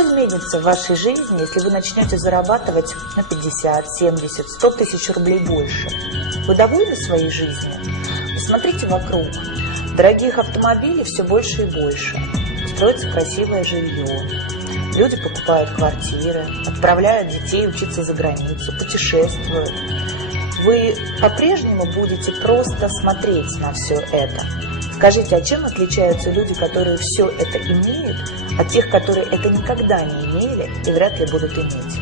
Что изменится в вашей жизни, если вы начнете зарабатывать на 50, 70, 100 тысяч рублей больше? Вы довольны своей жизнью? Посмотрите вокруг. Дорогих автомобилей все больше и больше. Строится красивое жилье. Люди покупают квартиры, отправляют детей учиться за границу, путешествуют. Вы по-прежнему будете просто смотреть на все это. Скажите, а чем отличаются люди, которые все это имеют, от тех, которые это никогда не имели и вряд ли будут иметь?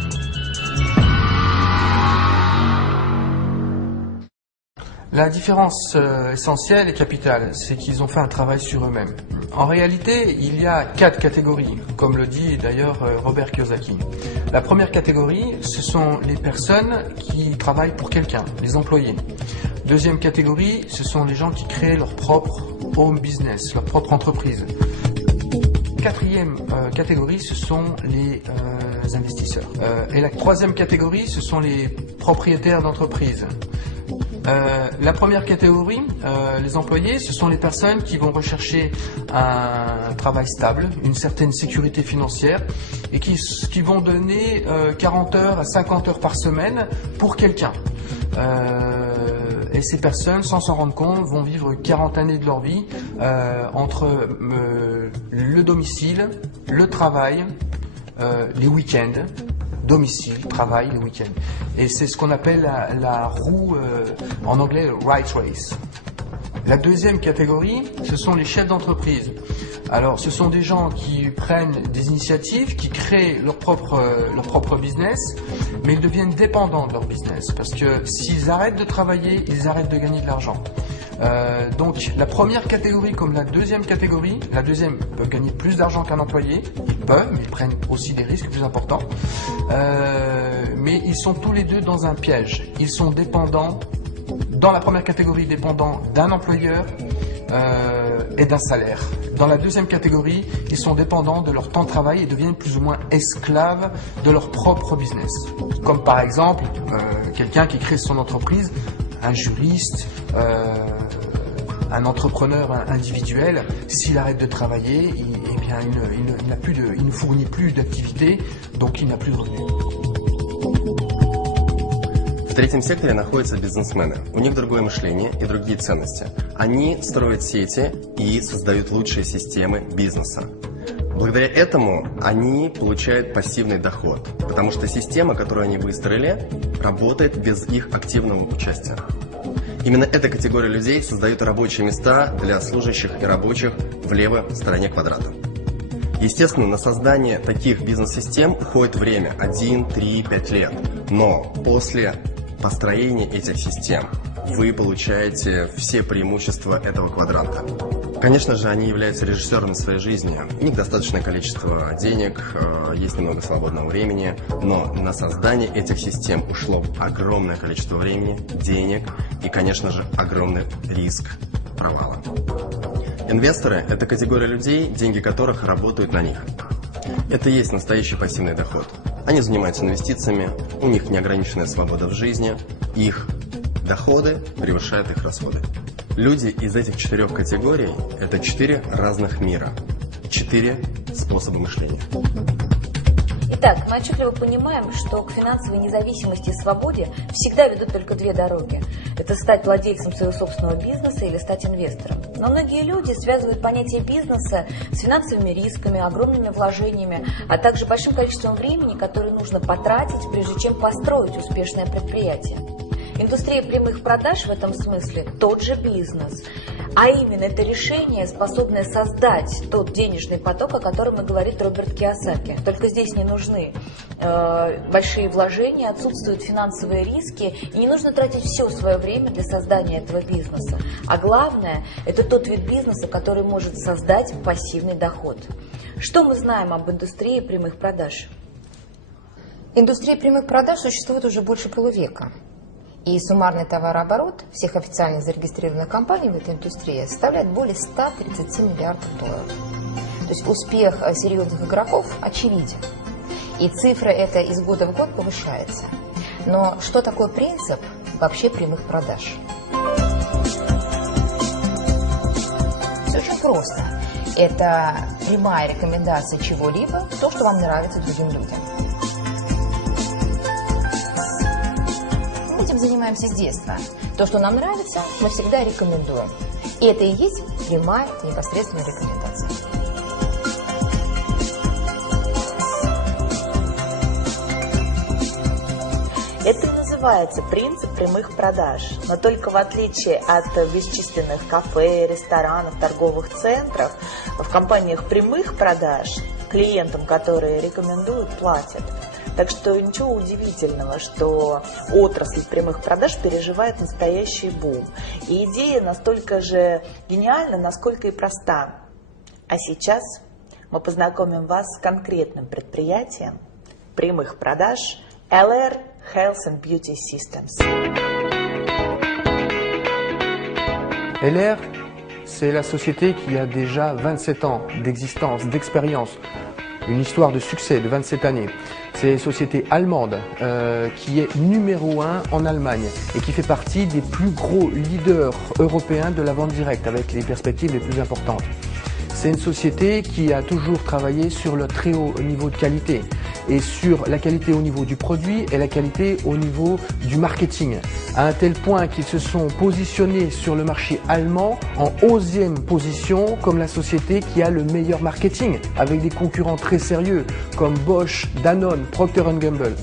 La différence essentielle et capitale, c'est qu'ils ont fait un travail sur eux-mêmes. En réalité, il y a 4 catégories, comme le dit d'ailleurs Robert Kiyosaki. La première catégorie, ce sont les personnes qui travaillent pour quelqu'un, les employés. Deuxième catégorie, ce sont les gens qui créent leur propre home business, leur propre entreprise. Quatrième catégorie, ce sont les investisseurs. Et la troisième catégorie, ce sont les propriétaires d'entreprises. La première catégorie, les employés, ce sont les personnes qui vont rechercher un travail stable, une certaine sécurité financière et qui vont donner 40 heures à 50 heures par semaine pour quelqu'un. Et ces personnes, sans s'en rendre compte, vont vivre 40 années de leur vie entre le domicile, le travail, les week-ends. Domicile, travail, le week-end. Et c'est ce qu'on appelle la roue, en anglais, right race. La deuxième catégorie, ce sont les chefs d'entreprise. Alors, ce sont des gens qui prennent des initiatives, qui créent leur propre business, mais ils deviennent dépendants de leur business. Parce que s'ils arrêtent de travailler, ils arrêtent de gagner de l'argent. Donc la première catégorie comme la deuxième catégorie, la deuxième peut gagner plus d'argent qu'un employé, ils peuvent, mais ils prennent aussi des risques plus importants, mais ils sont tous les deux dans un piège. Ils sont dépendants, dans la première catégorie, dépendants d'un employeur et d'un salaire. Dans la deuxième catégorie, ils sont dépendants de leur temps de travail et deviennent plus ou moins esclaves de leur propre business. Comme par exemple, quelqu'un qui crée son entreprise, un juriste, un entrepreneur individuel, s'il arrête de travailler, il ne fournit plus d'activité, donc il n'a plus de revenus. В третьем секторе находятся бизнесмены. У них другое мышление и другие ценности. Они строят сети и создают лучшие системы бизнеса. Благодаря этому они получают пассивный доход, потому что система, которую они выстроили, работает без их активного участия. Именно эта категория людей создает рабочие места для служащих и рабочих в левой стороне квадрата. Естественно, на создание таких бизнес-систем уходит время 1, 3, 5 лет, но после построения этих систем вы получаете все преимущества этого квадранта. Конечно же, они являются режиссерами своей жизни. У них достаточное количество денег, есть немного свободного времени, но на создание этих систем ушло огромное количество времени, денег и, конечно же, огромный риск провала. Инвесторы – это категория людей, деньги которых работают на них. Это и есть настоящий пассивный доход. Они занимаются инвестициями, у них неограниченная свобода в жизни, их доходы превышают их расходы. Люди из этих 4 категорий – это 4 разных мира, 4 способа мышления. Итак, мы отчетливо понимаем, что к финансовой независимости и свободе всегда ведут только 2 дороги. Это стать владельцем своего собственного бизнеса или стать инвестором. Но многие люди связывают понятие бизнеса с финансовыми рисками, огромными вложениями, а также большим количеством времени, которое нужно потратить, прежде чем построить успешное предприятие. Индустрия прямых продаж в этом смысле тот же бизнес. А именно, это решение, способное создать тот денежный поток, о котором и говорит Роберт Кийосаки. Только здесь не нужны большие вложения, отсутствуют финансовые риски, и не нужно тратить все свое время для создания этого бизнеса. А главное, это тот вид бизнеса, который может создать пассивный доход. Что мы знаем об индустрии прямых продаж? Индустрия прямых продаж существует уже больше полувека. И суммарный товарооборот всех официально зарегистрированных компаний в этой индустрии составляет более 130 миллиардов долларов. То есть успех серьезных игроков очевиден. И цифра эта из года в год повышается. Но что такое принцип вообще прямых продаж? Все очень просто. Это прямая рекомендация чего-либо, то, что вам нравится другим людям. Мы этим занимаемся с детства. То, что нам нравится, мы всегда рекомендуем. И это и есть прямая, непосредственная рекомендация. Это и называется принцип прямых продаж. Но только в отличие от бесчисленных кафе, ресторанов, торговых центров, в компаниях прямых продаж клиентам, которые рекомендуют, платят. Так что ничего удивительного, что отрасль прямых продаж переживает настоящий бум. И идея настолько же гениальна, насколько и проста. А сейчас мы познакомим вас с конкретным предприятием прямых продаж LR Health and Beauty Systems. LR, c'est la société qui a déjà 27 ans d'existence, d'expérience, une histoire de succès de 27 années. C'est une société allemande qui est numéro 1 en Allemagne et qui fait partie des plus gros leaders européens de la vente directe avec les perspectives les plus importantes. C'est une société qui a toujours travaillé sur le très haut niveau de qualité et sur la qualité au niveau du produit et la qualité au niveau du marketing, à un tel point qu'ils se sont positionnés sur le marché allemand en 11e position comme la société qui a le meilleur marketing, avec des concurrents très sérieux comme Bosch, Danone, Procter & Gamble.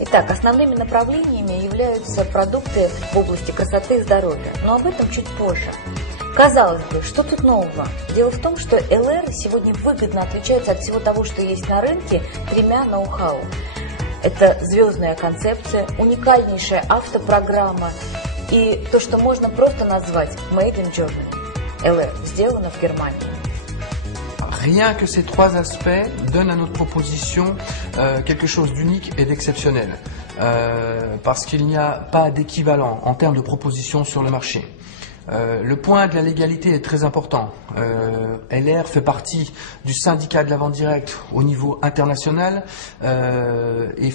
Итак, основными направлениями являются продукты в области красоты и здоровья, но об этом чуть позже. Казалось бы, что тут нового? Дело в том, что LR сегодня выгодно отличается от всего того, что есть на рынке, тремя ноу-хау. Это звездная концепция, уникальнейшая автопрограмма и то, что можно просто назвать Made in Germany. LR сделано в Германии. Rien que ces trois aspects donnent à notre proposition quelque chose d'unique et d'exceptionnel, parce qu'il n'y a pas d'équivalent en termes de proposition sur le marché. Le point de la légalité est très important. LR fait partie du syndicat de la vente directe au niveau international et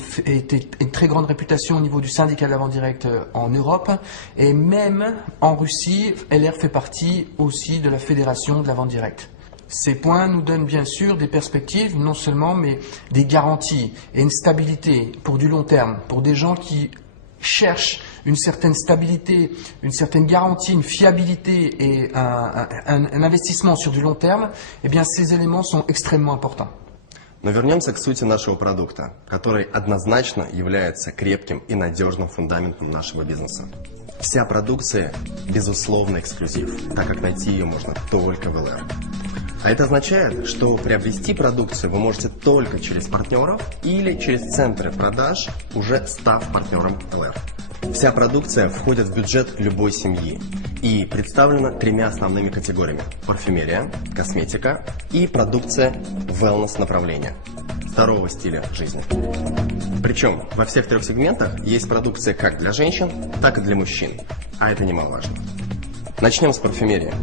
une très grande réputation au niveau du syndicat de la vente directe en Europe, et même en Russie, LR fait partie aussi de la fédération de la vente directe. Ces points nous donnent bien sûr des perspectives, non seulement, mais des garanties et une stabilité pour du long terme, pour des gens qui cherchent une certaine stabilité, une certaine garantie, une fiabilité et un investissement sur du long terme. Eh bien, ces éléments sont extrêmement importants. Но вернемся к сути нашего продукта, который однозначно является крепким и надежным фундаментом нашего бизнеса. Вся продукция – безусловно эксклюзив, так как найти ее можно только в LR. А это означает, что приобрести продукцию вы можете только через партнеров или через центры продаж, уже став партнером LR. Вся продукция входит в бюджет любой семьи и представлена тремя основными категориями: парфюмерия, косметика и продукция wellness направления, здорового стиля жизни. Причем во всех трех сегментах есть продукция как для женщин, так и для мужчин, а это немаловажно. Начнем с парфюмерии.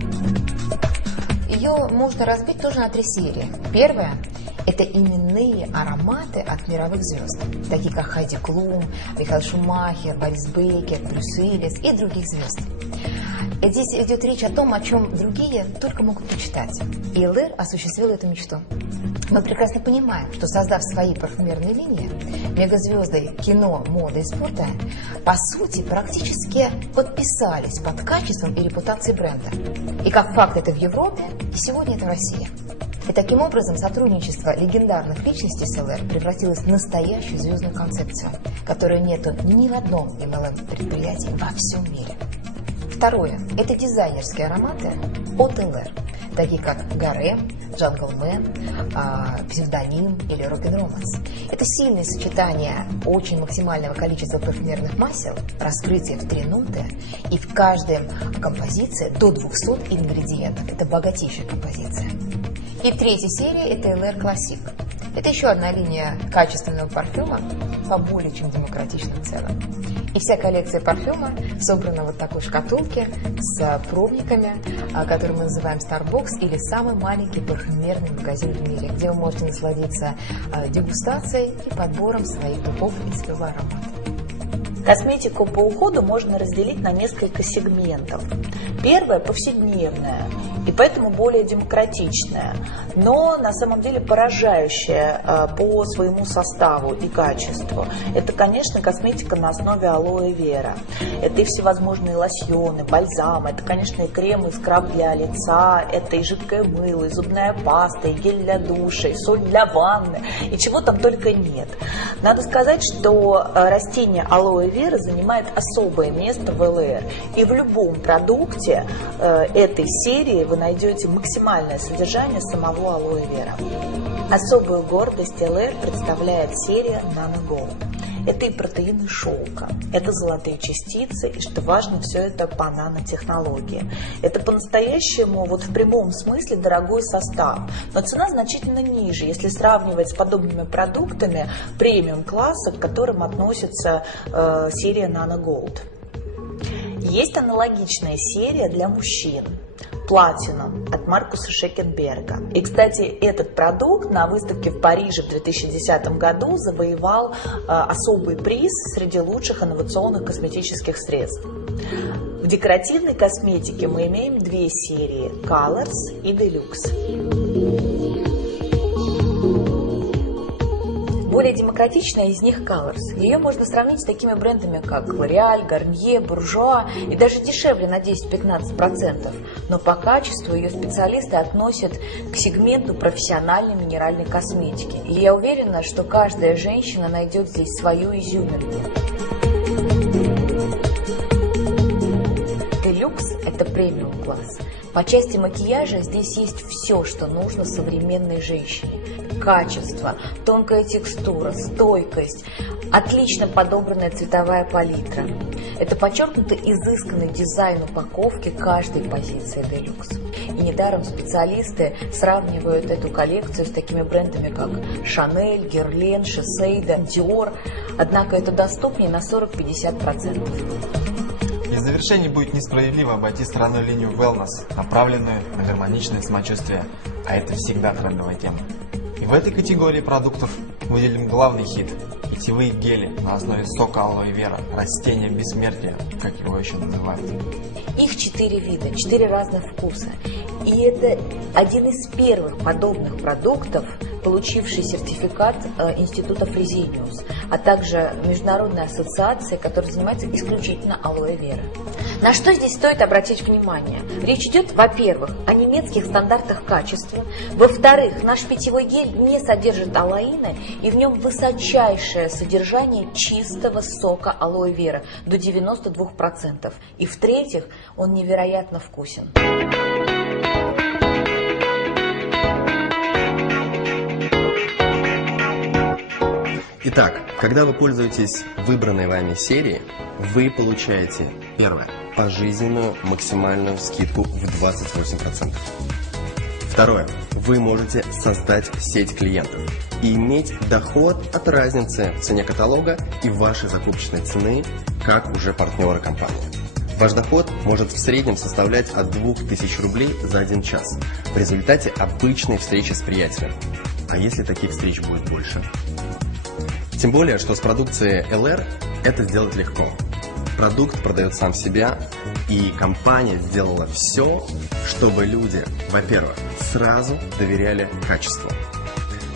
Ее можно разбить тоже на три серии. Первая – это именные ароматы от мировых звезд, такие как Хайди Клум, Михаэль Шумахер, Борис Бейкер, Брюс Уиллис и других звезд. И здесь идет речь о том, о чем другие только могут мечтать. И LR осуществил эту мечту. Мы прекрасно понимаем, что, создав свои парфюмерные линии, мегазвезды кино, моды и спорта, по сути, практически подписались под качеством и репутацией бренда. И как факт это в Европе, и сегодня это в России. И таким образом сотрудничество легендарных личностей с LR превратилось в настоящую звездную концепцию, которой нету ни в одном MLM-предприятии во всем мире. Второе – это дизайнерские ароматы от LR, такие как Гарем, Джанглмен, Псевдоним или Рок-н-Романс. Это сильное сочетание очень максимального количества парфюмерных масел, раскрытие в 3 ноты, и в каждой композиции до 200 ингредиентов. Это богатейшая композиция. И третья серия – это LR Classic. Это еще одна линия качественного парфюма, по более чем демократичным ценам. И вся коллекция парфюма собрана в вот такой шкатулке с пробниками, который мы называем Starbucks, или самый маленький парфюмерный магазин в мире, где вы можете насладиться дегустацией и подбором своих духов и своего аромата. Косметику по уходу можно разделить на несколько сегментов. Первое – повседневное, и поэтому более демократичное, но на самом деле поражающее по своему составу и качеству. Это, конечно, косметика на основе алоэ вера. Это и всевозможные лосьоны, бальзамы, это, конечно, и крем, и скраб для лица, это и жидкое мыло, и зубная паста, и гель для душа, и соль для ванны, и чего там только нет. Надо сказать, что растение алоэ вера занимает особое место в ЛР, и в любом продукте этой серии вы найдете максимальное содержание самого алоэ вера. Особую гордость ЛР представляет серия Nano Gold. Это и протеины шелка, это золотые частицы, и, что важно, все это по нанотехнологии. Это по-настоящему, вот в прямом смысле, дорогой состав, но цена значительно ниже, если сравнивать с подобными продуктами премиум-класса, к которым относится серия Nano Gold. Есть аналогичная серия для мужчин. Platinum от Маркуса Шекенберга. И, кстати, этот продукт на выставке в Париже в 2010 году завоевал особый приз среди лучших инновационных косметических средств. В декоративной косметике мы имеем две серии – Colors и Deluxe. Более демократичная из них Colors. Ее можно сравнить с такими брендами, как L'Oréal, Garnier, Bourjois и даже дешевле на 10-15%. Но по качеству ее специалисты относят к сегменту профессиональной минеральной косметики. И я уверена, что каждая женщина найдет здесь свою изюминку. Deluxe – это премиум-класс. По части макияжа здесь есть все, что нужно современной женщине. Качество, тонкая текстура, стойкость, отлично подобранная цветовая палитра. Это подчеркнуто изысканный дизайн упаковки каждой позиции Deluxe. И недаром специалисты сравнивают эту коллекцию с такими брендами, как Chanel, Guerlain, Shiseido, Dior. Однако это доступнее на 40-50%. И в завершении будет несправедливо обойти стороной линию wellness, направленную на гармоничное самочувствие, а это всегда трендовая тема. И в этой категории продуктов выделим главный хит – питьевые гели на основе сока алоэ вера, растения бессмертия, как его еще называют. Их 4 вида, 4 разных вкуса. И это один из первых подобных продуктов, получивший сертификат Института Фрезениус, а также Международной ассоциации, которая занимается исключительно алоэ вера. На что здесь стоит обратить внимание? Речь идет, во-первых, о немецких стандартах качества, во-вторых, наш питьевой гель не содержит алоина, и в нем высочайшее содержание чистого сока алоэ вера до 92%, и в-третьих, он невероятно вкусен. Итак, когда вы пользуетесь выбранной вами серией, вы получаете, первое, пожизненную максимальную скидку в 28%. Второе, вы можете создать сеть клиентов и иметь доход от разницы в цене каталога и вашей закупочной цены, как уже партнеры компании. Ваш доход может в среднем составлять от 2000 рублей за 1 час в результате обычной встречи с приятелем. А если таких встреч будет больше? Тем более, что с продукцией ЛР это сделать легко. Продукт продает сам себя, и компания сделала все, чтобы люди, во-первых, сразу доверяли качеству,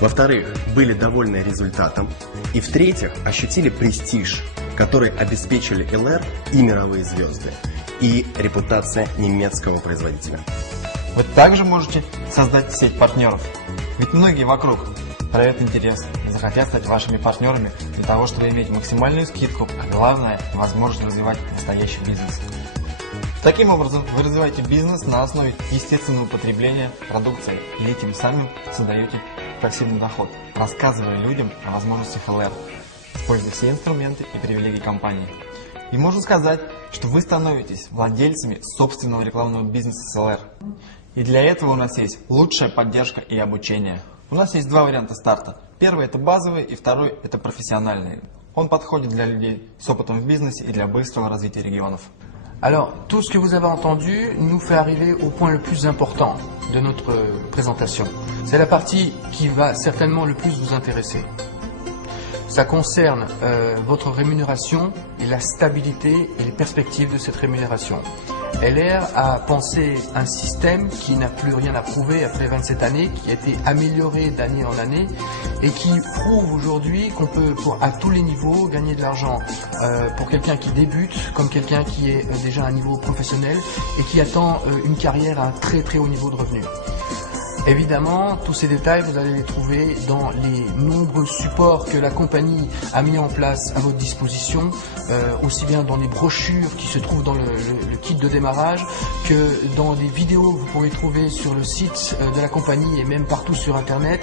во-вторых, были довольны результатом, и в-третьих, ощутили престиж, который обеспечили ЛР и мировые звезды, и репутация немецкого производителя. Вы также можете создать сеть партнеров, ведь многие вокруг проявят интерес, захотят стать вашими партнерами для того, чтобы иметь максимальную скидку, а главное, возможность развивать настоящий бизнес. Таким образом, вы развиваете бизнес на основе естественного потребления продукции и этим самым создаете пассивный доход, рассказывая людям о возможностях ЛР, используя все инструменты и привилегии компании. И можно сказать, что вы становитесь владельцами собственного рекламного бизнеса с ЛР. И для этого у нас есть лучшая поддержка и обучение. У нас есть два варианта старта. Первый – это базовый, и второй – это профессиональный. Он подходит для людей с опытом в бизнесе и для быстрого развития регионов. Alors, tout ce que vous avez entendu nous fait arriver au point le plus important de notre présentation. C'est la partie qui va certainement le plus vous intéresser. ça concerne votre rémunération et la stabilité et les perspectives de cette rémunération. LR a pensé un système qui n'a plus rien à prouver après 27 années, qui a été amélioré d'année en année et qui prouve aujourd'hui qu'on peut, à tous les niveaux, gagner de l'argent pour quelqu'un qui débute comme quelqu'un qui est déjà à un niveau professionnel et qui attend une carrière à un très très haut niveau de revenus. Évidemment, tous ces détails, vous allez les trouver dans les nombreux supports que la compagnie a mis en place à votre disposition, aussi bien dans les brochures qui se trouvent dans le kit de démarrage que dans des vidéos que vous pourrez trouver sur le site de la compagnie et même partout sur Internet,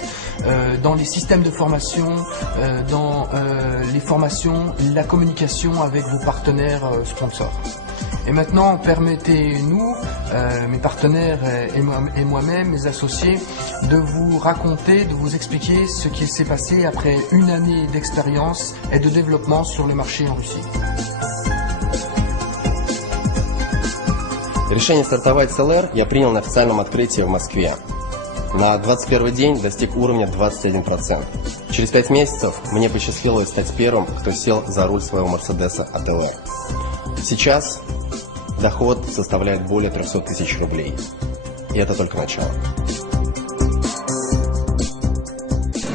dans les systèmes de formation, dans les formations, la communication avec vos partenaires sponsors. Et maintenant, permettez-nous, mes partenaires et moi-même, mes associés, de vous raconter, de vous expliquer ce qui s'est passé après une année d'expérience et de développement sur le marché en Russie. Решение стартовать с ЛР я принял на официальном открытии в Москве. На 21 день достиг уровня 21%. Через 5 месяцев мне посчастливилось стать первым, кто сел за руль своего Мерседеса от ЛР. Сейчас доход составляет более 300 тысяч рублей. И это только начало.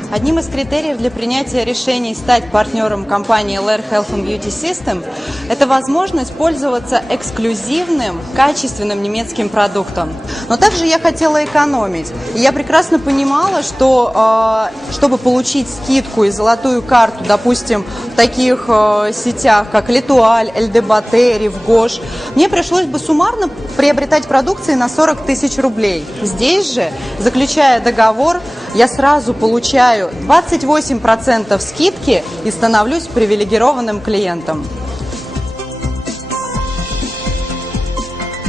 Одним из критериев для принятия решений стать партнером компании LR Health and Beauty System – это возможность пользоваться эксклюзивным, качественным немецким продуктом. Но также я хотела экономить. И я прекрасно понимала, что чтобы получить скидку и золотую карту, допустим, в таких сетях, как Летуаль, Эльдебате, Ривгош, мне пришлось бы суммарно приобретать продукции на 40 тысяч рублей. Здесь же, заключая договор, я сразу получаю 28% скидки и становлюсь привилегированным клиентом.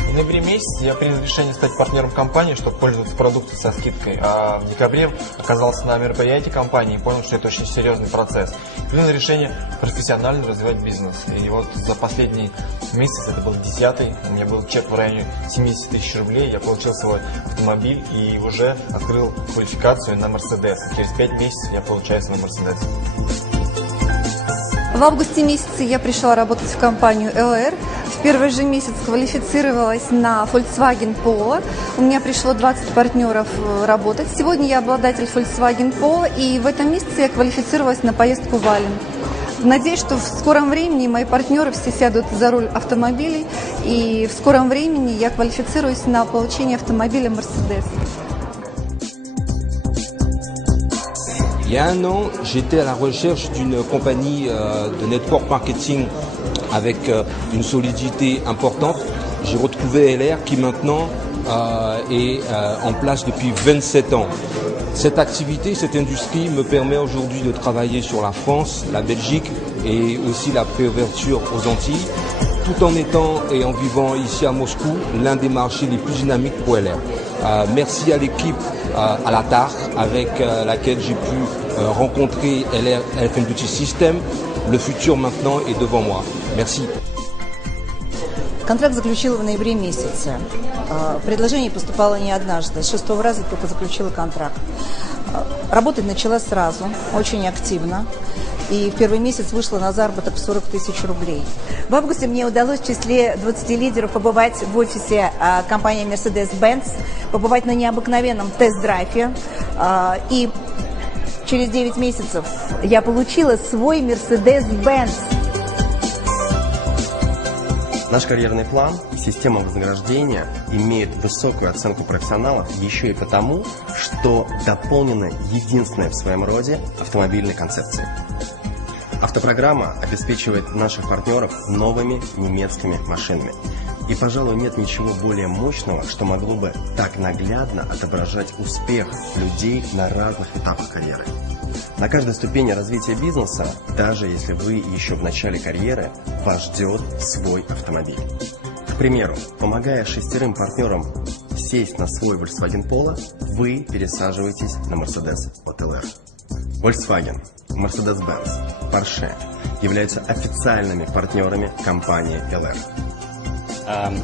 В ноябре месяце я принял решение стать партнером компании, чтобы пользоваться продукцией со скидкой. А в декабре оказался на мероприятии компании и понял, что это очень серьезный процесс. Принял решение профессионально развивать бизнес. И вот за последний месяц, это был 10-й, у меня был чек в районе 70 тысяч рублей, я получил свой автомобиль и уже открыл квалификацию на Мерседес. Через 5 месяцев я получаю свой Мерседес. В августе месяце я пришла работать в компанию LR. В первый же месяц квалифицировалась на Volkswagen Polo. У меня пришло 20 партнеров работать. Сегодня я обладатель Volkswagen Polo, и в этом месяце я квалифицировалась на поездку в Ален. Надеюсь, что в скором времени мои партнеры все сядут за руль автомобилей, и в скором времени я квалифицируюсь на получение автомобиля Mercedes. Il y a un an, j'étais à la recherche d'une compagnie de network marketing avec une solidité importante. J'ai retrouvé LR qui maintenant est en place depuis 27 ans. Cette activité, cette industrie me permet aujourd'hui de travailler sur la France, la Belgique et aussi la préouverture aux Antilles, tout en étant et en vivant ici à Moscou, l'un des marchés les plus dynamiques pour LR. Merci à l'équipe à la TAR avec laquelle j'ai pu rencontrer LR Health and Beauty System. Le futur maintenant est devant moi. Merci. Контракт заключила в ноябре месяце. Предложение поступало не однажды. С 6-го раза только заключила контракт. Работать начала сразу, очень активно. И в первый месяц вышла на заработок в 40 тысяч рублей. В августе мне удалось в числе 20 лидеров побывать в офисе компании Mercedes-Benz, побывать на необыкновенном тест-драйве. И через 9 месяцев я получила свой Mercedes-Benz. Наш карьерный план и система вознаграждения имеют высокую оценку профессионалов еще и потому, что дополнены единственной в своем роде автомобильной концепцией. Автопрограмма обеспечивает наших партнеров новыми немецкими машинами. И, пожалуй, нет ничего более мощного, что могло бы так наглядно отображать успех людей на разных этапах карьеры. На каждой ступени развития бизнеса, даже если вы еще в начале карьеры, вас ждет свой автомобиль. К примеру, помогая 6 партнерам сесть на свой Volkswagen Polo, вы пересаживаетесь на Mercedes от LR. Volkswagen, Mercedes-Benz, Porsche являются официальными партнерами компании LR.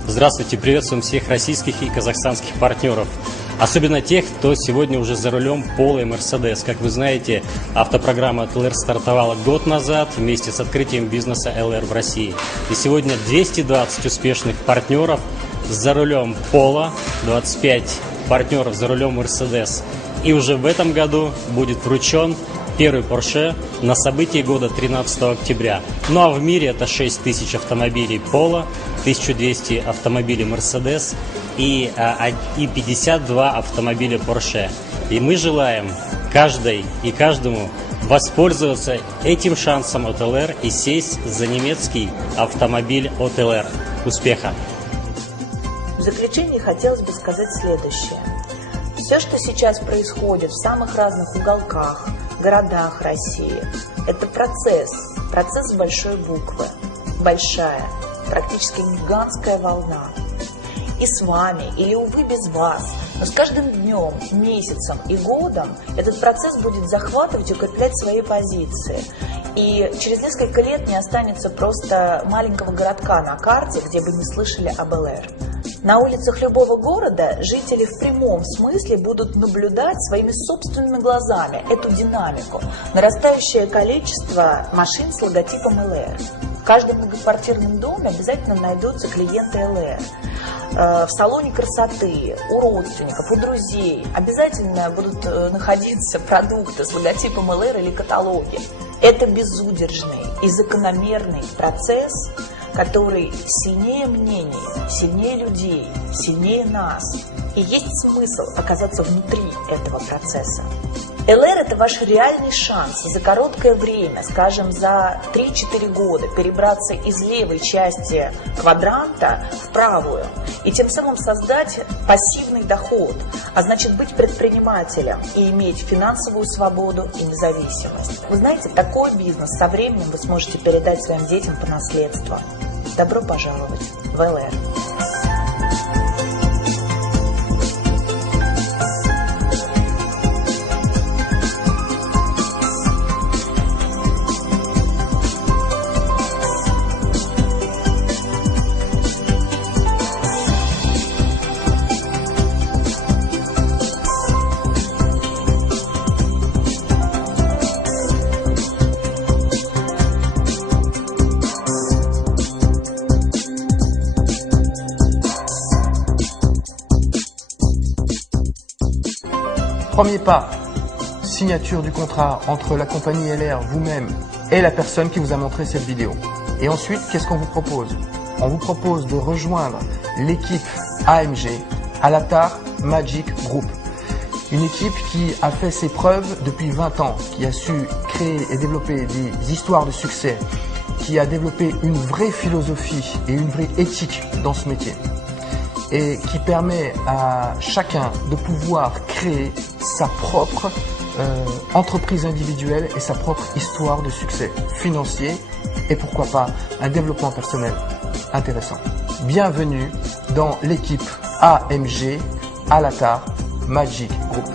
Здравствуйте, приветствуем всех российских и казахстанских партнеров. Особенно тех, кто сегодня уже за рулем Polo и Mercedes. Как вы знаете, автопрограмма от LR стартовала год назад вместе с открытием бизнеса LR в России. И сегодня 220 успешных партнеров за рулем Polo, 25 партнеров за рулем Mercedes. И уже в этом году будет вручен первый Porsche на событии года 13 октября. Ну а в мире это 6000 автомобилей Polo, 1200 автомобилей Mercedes и 52 автомобиля Porsche. И мы желаем каждой и каждому воспользоваться этим шансом от LR и сесть за немецкий автомобиль от LR. Успеха! В заключение хотелось бы сказать следующее. Все, что сейчас происходит в самых разных уголках, городах России, это процесс с большой буквы, большая, практически гигантская волна. И с вами, или, увы, без вас, но с каждым днем, месяцем и годом этот процесс будет захватывать и укреплять свои позиции. И через несколько лет не останется просто маленького городка на карте, где бы не слышали об ЛР. На улицах любого города жители в прямом смысле будут наблюдать своими собственными глазами эту динамику, нарастающее количество машин с логотипом ЛР. В каждом многоквартирном доме обязательно найдутся клиенты ЛР. В салоне красоты, у родственников, у друзей обязательно будут находиться продукты с логотипом ЛР или каталоги. Это безудержный и закономерный процесс, который сильнее мнений, сильнее людей, сильнее нас. И есть смысл оказаться внутри этого процесса. ЛР – это ваш реальный шанс за короткое время, скажем, за 3-4 года, перебраться из левой части квадранта в правую и тем самым создать пассивный доход, а значит быть предпринимателем и иметь финансовую свободу и независимость. Вы знаете, такой бизнес со временем вы сможете передать своим детям по наследству. Добро пожаловать в ЛР. Premier pas, signature du contrat entre la compagnie LR, vous-même et la personne qui vous a montré cette vidéo. Et ensuite, qu'est-ce qu'on vous propose? On vous propose de rejoindre l'équipe AMG, Alatar Magic Group. Une équipe qui a fait ses preuves depuis 20 ans, qui a su créer et développer des histoires de succès, qui a développé une vraie philosophie et une vraie éthique dans ce métier. Et qui permet à chacun de pouvoir créer sa propre entreprise individuelle et sa propre histoire de succès financier et pourquoi pas un développement personnel intéressant. Bienvenue dans l'équipe AMG Alatar Magic Group.